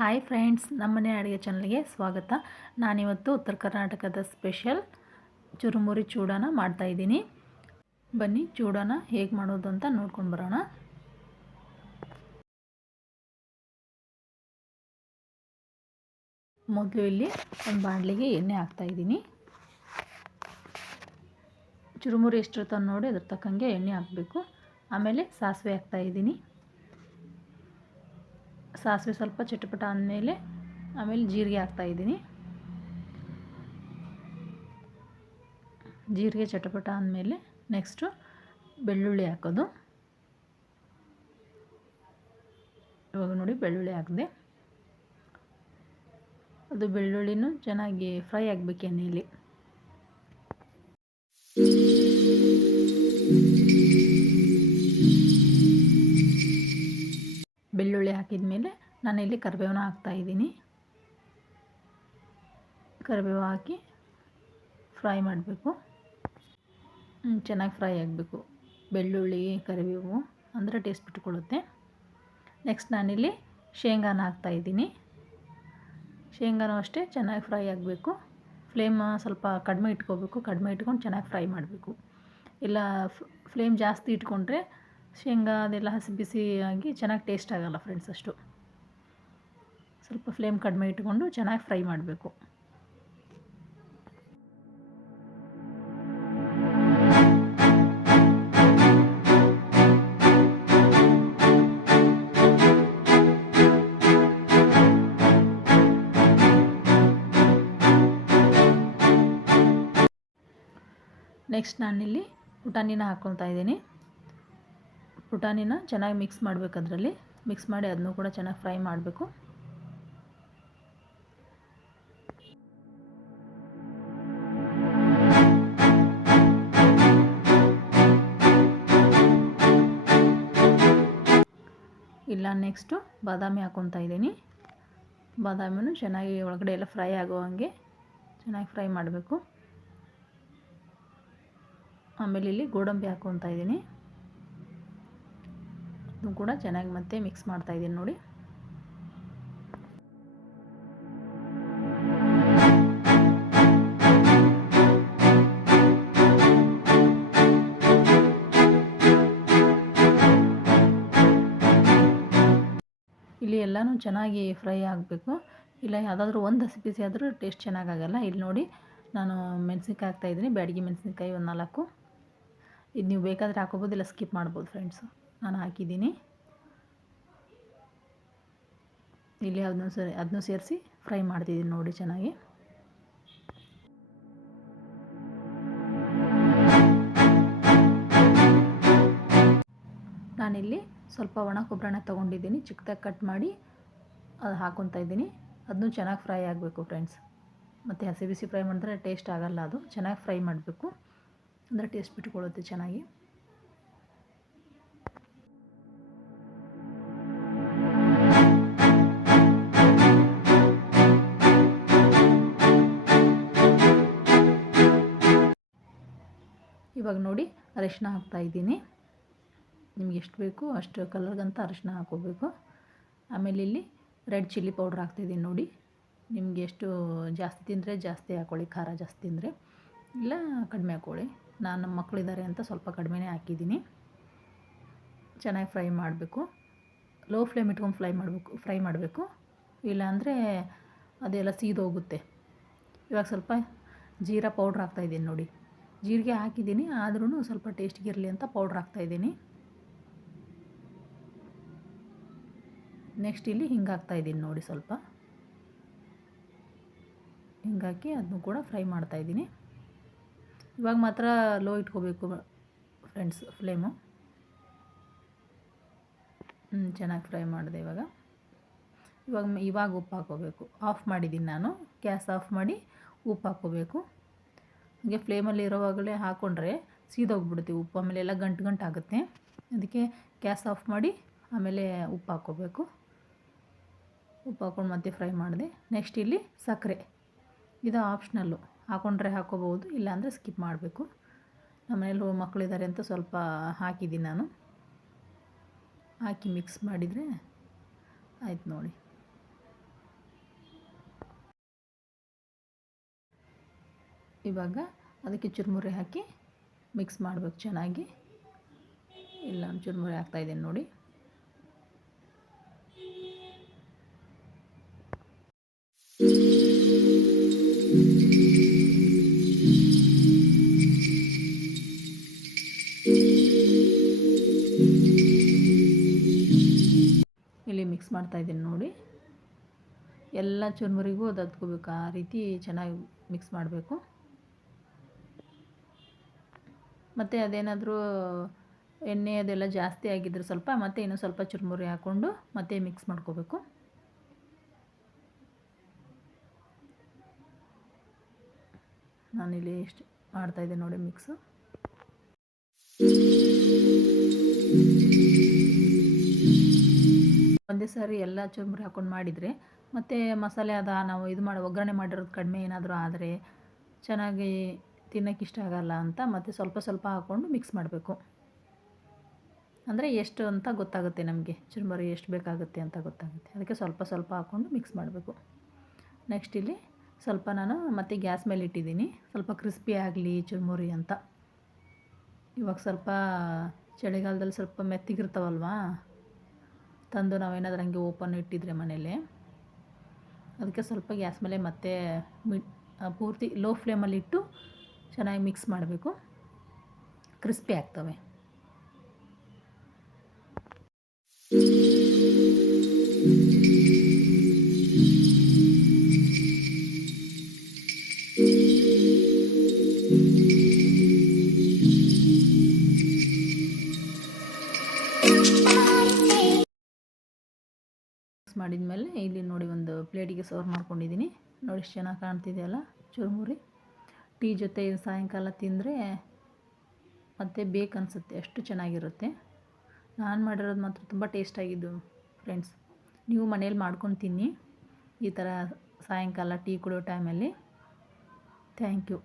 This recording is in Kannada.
ಹಾಯ್ ಫ್ರೆಂಡ್ಸ್, ನಮ್ಮನೆ ಅಡುಗೆ ಚಾನಲ್ಗೆ ಸ್ವಾಗತ. ನಾನಿವತ್ತು ಉತ್ತರ ಕರ್ನಾಟಕದ ಸ್ಪೆಷಲ್ ಚುರುಮುರಿ ಚೂಡಾನ ಮಾಡ್ತಾಯಿದ್ದೀನಿ. ಬನ್ನಿ ಚೂಡಾನ ಹೇಗೆ ಮಾಡೋದು ಅಂತ ನೋಡ್ಕೊಂಡು ಬರೋಣ. ಮೊದಲು ಇಲ್ಲಿ ಒಂದು ಬಾಣಲಿಗೆ ಎಣ್ಣೆ ಹಾಕ್ತಾಯಿದ್ದೀನಿ. ಚುರುಮುರಿ ಎಷ್ಟಿರ್ತಾವೆ ನೋಡಿ ಅದ್ರ ತಕ್ಕಂಗೆ ಎಣ್ಣೆ ಹಾಕಬೇಕು. ಆಮೇಲೆ ಸಾಸಿವೆ ಹಾಕ್ತಾಯಿದ್ದೀನಿ. ಸಾಸಿವೆ ಸ್ವಲ್ಪ ಚಟಪಟ ಅಂದಮೇಲೆ ಆಮೇಲೆ ಜೀರಿಗೆ ಹಾಕ್ತಾಯಿದ್ದೀನಿ. ಜೀರಿಗೆ ಚಟಪಟ ಅಂದಮೇಲೆ ನೆಕ್ಸ್ಟು ಬೆಳ್ಳುಳ್ಳಿ ಹಾಕೋದು. ಇವಾಗ ನೋಡಿ ಬೆಳ್ಳುಳ್ಳಿ ಹಾಕಿದೆ. ಅದು ಬೆಳ್ಳುಳ್ಳಿನೂ ಚೆನ್ನಾಗಿ ಫ್ರೈ ಆಗಬೇಕು ಎಣ್ಣೆಯಲ್ಲಿ. ಬೆಳ್ಳುಳ್ಳಿ ಹಾಕಿದ ಮೇಲೆ ನಾನಿಲ್ಲಿ ಕರಿಬೇವನ್ನ ಹಾಕ್ತಾಯಿದ್ದೀನಿ. ಕರಿಬೇವು ಹಾಕಿ ಫ್ರೈ ಮಾಡಬೇಕು. ಚೆನ್ನಾಗಿ ಫ್ರೈ ಆಗಬೇಕು. ಬೆಳ್ಳುಳ್ಳಿ ಕರಿಬೇವು ಅಂದರೆ ಟೇಸ್ಟ್ ಬಿಟ್ಕೊಳ್ಳುತ್ತೆ. ನೆಕ್ಸ್ಟ್ ನಾನಿಲ್ಲಿ ಶೇಂಗಾನ ಹಾಕ್ತಾಯಿದ್ದೀನಿ. ಶೇಂಗಾನೂ ಅಷ್ಟೇ ಚೆನ್ನಾಗಿ ಫ್ರೈ ಆಗಬೇಕು. ಫ್ಲೇಮ್ ಸ್ವಲ್ಪ ಕಡಿಮೆ ಇಟ್ಕೋಬೇಕು. ಕಡಿಮೆ ಇಟ್ಕೊಂಡು ಚೆನ್ನಾಗಿ ಫ್ರೈ ಮಾಡಬೇಕು. ಇಲ್ಲ ಫ್ಲೇಮ್ ಜಾಸ್ತಿ ಇಟ್ಕೊಂಡ್ರೆ ಶೇಂಗಾ ಅದೆಲ್ಲ ಹಸಿ ಬಿಸಿ ಆಗಿ ಚೆನ್ನಾಗಿ ಟೇಸ್ಟ್ ಆಗೋಲ್ಲ ಫ್ರೆಂಡ್ಸ್. ಅಷ್ಟು ಸ್ವಲ್ಪ ಫ್ಲೇಮ್ ಕಡಿಮೆ ಇಟ್ಕೊಂಡು ಚೆನ್ನಾಗಿ ಫ್ರೈ ಮಾಡಬೇಕು. ನೆಕ್ಸ್ಟ್ ನಾನಿಲ್ಲಿ ಪುಟಾಣಿನ ಹಾಕ್ಕೊತಾ ಇದ್ದೀನಿ. ಪುಟಾಣಿನ ಚೆನ್ನಾಗಿ ಮಿಕ್ಸ್ ಮಾಡಬೇಕು. ಅದರಲ್ಲಿ ಮಿಕ್ಸ್ ಮಾಡಿ ಅದನ್ನು ಕೂಡ ಚೆನ್ನಾಗಿ ಫ್ರೈ ಮಾಡಬೇಕು. ಇಲ್ಲ ನೆಕ್ಸ್ಟು ಬಾದಾಮಿ ಹಾಕ್ಕೊತಾ ಇದ್ದೀನಿ. ಬಾದಾಮಿನೂ ಚೆನ್ನಾಗಿ ಒಳಗಡೆ ಎಲ್ಲ ಫ್ರೈ ಆಗೋ ಹಾಗೆ ಚೆನ್ನಾಗಿ ಫ್ರೈ ಮಾಡಬೇಕು. ಆಮೇಲೆ ಇಲ್ಲಿ ಗೋಡಂಬಿ ಹಾಕ್ಕೊತಾ ಇದ್ದೀನಿ. ಇದು ಕೂಡ ಚೆನ್ನಾಗಿ ಮತ್ತೆ ಮಿಕ್ಸ್ ಮಾಡ್ತಾ ಇದ್ದೀನಿ ನೋಡಿ. ಇಲ್ಲಿ ಎಲ್ಲನೂ ಚೆನ್ನಾಗಿ ಫ್ರೈ ಆಗಬೇಕು. ಇಲ್ಲ ಯಾವುದಾದ್ರೂ ಒಂದು ಹಸಿ ಬಿಸಿ ಆದರೂ ಟೇಸ್ಟ್ ಚೆನ್ನಾಗಾಗಲ್ಲ. ಇಲ್ಲಿ ನೋಡಿ ನಾನು ಮೆಣಸಿನ್ಕಾಯಿ ಹಾಕ್ತಾಯಿದ್ದೀನಿ. ಬ್ಯಾಡಗಿ ಮೆಣಸಿನ್ಕಾಯಿ ಒಂದು 4. ಇದು ನೀವು ಬೇಕಾದರೆ ಹಾಕೋಬೋದು, ಇಲ್ಲ ಸ್ಕಿಪ್ ಮಾಡ್ಬೋದು ಫ್ರೆಂಡ್ಸು. ನಾನು ಹಾಕಿದ್ದೀನಿ. ಇಲ್ಲಿ ಅದನ್ನು ಸೇರಿಸಿ ಫ್ರೈ ಮಾಡ್ತಿದ್ದೀನಿ ನೋಡಿ ಚೆನ್ನಾಗಿ. ನಾನಿಲ್ಲಿ ಸ್ವಲ್ಪ ಒಣ ಕೊಬ್ಬರಿನ ತೊಗೊಂಡಿದ್ದೀನಿ. ಚಿಕ್ಕದಾಗಿ ಕಟ್ ಮಾಡಿ ಅದು ಹಾಕ್ಕೊತಾ ಇದ್ದೀನಿ. ಅದನ್ನು ಚೆನ್ನಾಗಿ ಫ್ರೈ ಆಗಬೇಕು ಫ್ರೆಂಡ್ಸ್. ಮತ್ತು ಹಸಿ ಬಿಸಿ ಫ್ರೈ ಮಾಡಿದ್ರೆ ಟೇಸ್ಟ್ ಆಗೋಲ್ಲ. ಅದು ಚೆನ್ನಾಗಿ ಫ್ರೈ ಮಾಡಬೇಕು, ಅಂದರೆ ಟೇಸ್ಟ್ ಬಿಟ್ಕೊಳ್ಳುತ್ತೆ ಚೆನ್ನಾಗಿ. ಇವಾಗ ನೋಡಿ ಅರಿಶಿನ ಹಾಕ್ತಾಯಿದ್ದೀನಿ. ನಿಮ್ಗೆ ಎಷ್ಟು ಬೇಕು ಅಷ್ಟು ಕಲರ್ಗಂತ ಅರಿಶಿನ ಹಾಕ್ಕೋಬೇಕು. ಆಮೇಲೆ ಇಲ್ಲಿ ರೆಡ್ ಚಿಲ್ಲಿ ಪೌಡ್ರ್ ಹಾಕ್ತಾಯಿದ್ದೀನಿ ನೋಡಿ. ನಿಮಗೆ ಎಷ್ಟು ಜಾಸ್ತಿ ತಿಂದರೆ ಜಾಸ್ತಿ ಹಾಕ್ಕೊಳ್ಳಿ, ಖಾರ ಜಾಸ್ತಿ ತಿಂದರೆ, ಇಲ್ಲ ಕಡಿಮೆ ಹಾಕ್ಕೊಳ್ಳಿ. ನಮ್ಮ ಮಕ್ಕಳಿದ್ದಾರೆ ಅಂತ ಸ್ವಲ್ಪ ಕಡಿಮೆನೇ ಹಾಕಿದ್ದೀನಿ. ಚೆನ್ನಾಗಿ ಫ್ರೈ ಮಾಡಬೇಕು. ಲೋ ಫ್ಲೇಮ್ ಇಟ್ಕೊಂಡು ಫ್ರೈ ಮಾಡಬೇಕು. ಇಲ್ಲಾಂದರೆ ಅದೆಲ್ಲ ಸೀದೋಗುತ್ತೆ. ಇವಾಗ ಸ್ವಲ್ಪ ಜೀರಾ ಪೌಡ್ರ್ ಹಾಕ್ತಾಯಿದ್ದೀನಿ ನೋಡಿ. ಜೀರಿಗೆ ಹಾಕಿದ್ದೀನಿ, ಆದ್ರೂ ಸ್ವಲ್ಪ ಟೇಸ್ಟಿಗಿರಲಿ ಅಂತ ಪೌಡ್ರ್ ಹಾಕ್ತಾಯಿದ್ದೀನಿ. ನೆಕ್ಸ್ಟ್ ಇಲ್ಲಿ ಹಿಂಗೆ ಹಾಕ್ತಾಯಿದ್ದೀನಿ ನೋಡಿ. ಸ್ವಲ್ಪ ಹಿಂಗಾಕಿ ಅದನ್ನು ಕೂಡ ಫ್ರೈ ಮಾಡ್ತಾಯಿದ್ದೀನಿ. ಇವಾಗ ಮಾತ್ರ ಲೋ ಇಟ್ಕೋಬೇಕು ಫ್ರೆಂಡ್ಸ್ ಫ್ಲೇಮು. ಚೆನ್ನಾಗಿ ಫ್ರೈ ಮಾಡಿದೆ. ಇವಾಗ ಉಪ್ಪು ಹಾಕ್ಕೋಬೇಕು. ಆಫ್ ಮಾಡಿದ್ದೀನಿ ನಾನು. ಗ್ಯಾಸ್ ಆಫ್ ಮಾಡಿ ಉಪ್ಪು ಹಾಕ್ಕೋಬೇಕು. ಹಾಗೆ ಫ್ಲೇಮಲ್ಲಿ ಇರೋವಾಗಲೇ ಹಾಕ್ಕೊಂಡ್ರೆ ಸೀದೋಗ್ಬಿಡುತ್ತೆ ಉಪ್ಪು. ಆಮೇಲೆ ಎಲ್ಲ ಗಂಟು ಆಗುತ್ತೆ. ಅದಕ್ಕೆ ಗ್ಯಾಸ್ ಆಫ್ ಮಾಡಿ ಆಮೇಲೆ ಉಪ್ಪು ಹಾಕ್ಕೋಬೇಕು. ಉಪ್ಪು ಹಾಕ್ಕೊಂಡು ಮತ್ತೆ ಫ್ರೈ ಮಾಡಿದೆ. ನೆಕ್ಸ್ಟ್ ಇಲ್ಲಿ ಸಕ್ಕರೆ, ಇದು ಆಪ್ಷನಲ್ಲು. ಹಾಕ್ಕೊಂಡ್ರೆ ಹಾಕ್ಕೋಬೋದು, ಇಲ್ಲಾಂದರೆ ಸ್ಕಿಪ್ ಮಾಡಬೇಕು. ನಮ್ಮನೇಲಿ ಮಕ್ಕಳಿದ್ದಾರೆ ಅಂತ ಸ್ವಲ್ಪ ಹಾಕಿದ್ದೀನಿ ನಾನು. ಹಾಕಿ ಮಿಕ್ಸ್ ಮಾಡಿದರೆ ಆಯ್ತು ನೋಡಿ. ಇವಾಗ ಅದಕ್ಕೆ ಚುರುಮುರಿ ಹಾಕಿ ಮಿಕ್ಸ್ ಮಾಡಬೇಕು ಚೆನ್ನಾಗಿ. ಇಲ್ಲ ನಾನು ಚುರುಮುರಿ ಹಾಕ್ತಾಯಿದ್ದೀನಿ ನೋಡಿ. ಇಲ್ಲಿ ಮಿಕ್ಸ್ ಮಾಡ್ತಾಯಿದ್ದೀನಿ ನೋಡಿ. ಎಲ್ಲ ಚುರುಮುರಿಗೂ ಅದು ಹತ್ಕೋಬೇಕು, ಆ ರೀತಿ ಚೆನ್ನಾಗಿ ಮಿಕ್ಸ್ ಮಾಡಬೇಕು. ಮತ್ತು ಅದೇನಾದರೂ ಎಣ್ಣೆ ಅದೆಲ್ಲ ಜಾಸ್ತಿ ಆಗಿದ್ರೆ ಸ್ವಲ್ಪ ಮತ್ತೆ ಇನ್ನೂ ಸ್ವಲ್ಪ ಚುರುಮುರಿ ಹಾಕ್ಕೊಂಡು ಮತ್ತೆ ಮಿಕ್ಸ್ ಮಾಡ್ಕೋಬೇಕು. ನಾನಿಲ್ಲಿ ಎಷ್ಟು ಮಾಡ್ತಾಯಿದ್ದೆ ನೋಡಿ ಮಿಕ್ಸು. ಒಂದೇ ಸಾರಿ ಎಲ್ಲ ಚುರುಮುರಿ ಹಾಕ್ಕೊಂಡು ಮಾಡಿದರೆ ಮತ್ತು ಮಸಾಲೆ ನಾವು ಒಗ್ಗರಣೆ ಮಾಡಿರೋದು ಕಡಿಮೆ ಏನಾದರೂ ಆದರೆ ಚೆನ್ನಾಗಿ ತಿನ್ನೋಕ್ಕೆ ಇಷ್ಟ ಆಗಲ್ಲ ಅಂತ ಮತ್ತು ಸ್ವಲ್ಪ ಸ್ವಲ್ಪ ಹಾಕ್ಕೊಂಡು ಮಿಕ್ಸ್ ಮಾಡಬೇಕು. ಅಂದರೆ ಎಷ್ಟು ಅಂತ ಗೊತ್ತಾಗುತ್ತೆ ನಮಗೆ, ಚುರುಮುರಿ ಎಷ್ಟು ಬೇಕಾಗುತ್ತೆ ಅಂತ ಗೊತ್ತಾಗುತ್ತೆ. ಅದಕ್ಕೆ ಸ್ವಲ್ಪ ಸ್ವಲ್ಪ ಹಾಕ್ಕೊಂಡು ಮಿಕ್ಸ್ ಮಾಡಬೇಕು. ನೆಕ್ಸ್ಟ್ ಇಲ್ಲಿ ಸ್ವಲ್ಪ ನಾನು ಮತ್ತೆ ಗ್ಯಾಸ್ ಮೇಲೆ ಇಟ್ಟಿದ್ದೀನಿ, ಸ್ವಲ್ಪ ಕ್ರಿಸ್ಪಿ ಆಗಲಿ ಚುರುಮುರಿ ಅಂತ. ಇವಾಗ ಸ್ವಲ್ಪ ಚಳಿಗಾಲದಲ್ಲಿ ಸ್ವಲ್ಪ ಮೆತ್ತಗಿರ್ತಾವಲ್ವಾ, ತಂದು ನಾವೇನಾದ್ರೂ ಹಂಗೆ ಓಪನ್ ಇಟ್ಟಿದ್ರೆ ಮನೇಲಿ, ಅದಕ್ಕೆ ಸ್ವಲ್ಪ ಗ್ಯಾಸ್ ಮೇಲೆ ಮತ್ತೆ ಪೂರ್ತಿ ಲೋ ಫ್ಲೇಮಲ್ಲಿ ಇಟ್ಟು ಚೆನ್ನಾಗಿ ಮಿಕ್ಸ್ ಮಾಡಬೇಕು, ಕ್ರಿಸ್ಪಿ ಆಗ್ತವೆ. ಮಾಡಿದ ಮೇಲೆ ಇಲ್ಲಿ ನೋಡಿ ಒಂದು ಪ್ಲೇಟಿಗೆ ಸರ್ವ್ ಮಾಡ್ಕೊಂಡಿದ್ದೀನಿ ನೋಡಿ. ಎಷ್ಟು ಚೆನ್ನಾಗಿ ಕಾಣ್ತಿದೆಯಲ್ಲ ಚುರುಮುರಿ. ಟೀ ಜೊತೆ ಸಾಯಂಕಾಲ ತಿಂದರೆ ಮತ್ತೆ ಬೇಕನ್ಸುತ್ತೆ, ಅಷ್ಟು ಚೆನ್ನಾಗಿರುತ್ತೆ. ನಾನು ಮಾಡಿರೋದು ಮಾತ್ರ ತುಂಬ ಟೇಸ್ಟಾಗಿದ್ದು ಫ್ರೆಂಡ್ಸ್. ನೀವು ಮನೇಲಿ ಮಾಡ್ಕೊಂಡು ತಿನ್ನಿ ಈ ಥರ ಸಾಯಂಕಾಲ ಟೀ ಕುಡಿಯೋ ಟೈಮಲ್ಲಿ. Thank you.